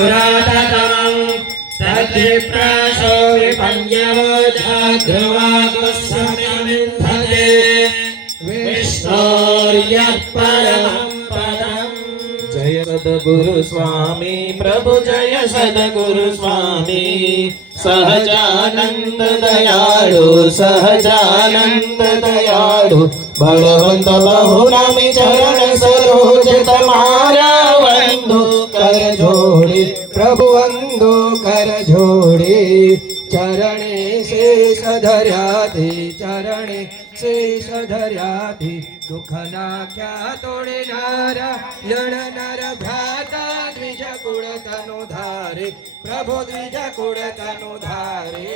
पुरातनम् तद्विप्रासो विपन्यवो जाग्रवागुस्समिन्धते विष्णोर्यः परमं पदम्। जय सद्गुरु स्वामी प्रभु जय सद्गुरु स्वामी सहजानंद दयाळु सहजानंद दयाळु भगवंत बहुनामी चरण सरोज तमारा वंदो कर जोड़े प्रभु वंदो कर जोड़े चरणे शेष धर्याति चरणे शेष धर्याति दुख नाख्या तोड़े नारायण नर भ्राता द्विज कुळ तनु धारे प्रभु द्विज कुळ तनु धारे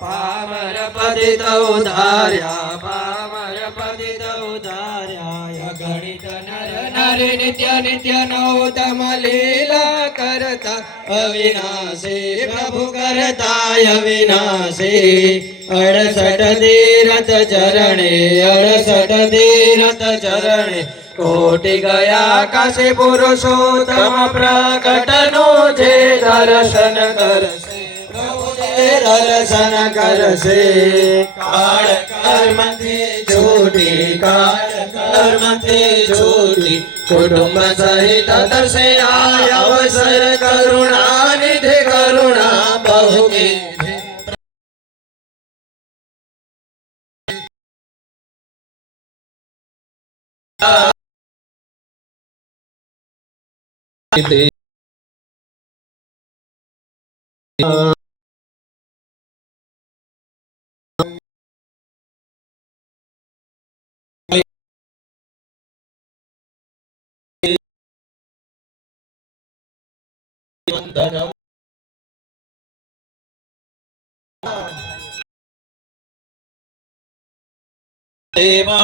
पामर पतित उधार्या पामर पतित उधार्या गणित नर नारी नित्य नित्य नौतम लीला करता अविनाशी प्रभु करता अविनाशी 68 तीरथ चरणे 68 तीरथ चरणे कोटि गया काशी पुरुषोत्तम प्रकट नो जे दर्शन करसे प्रभु जे दर्शन करसे काल कर्म थी झूठी काल कर्म थी झूठी कुटुंब सहित दर्शे आय अवसर करुणा निधि करुणा बहु देवा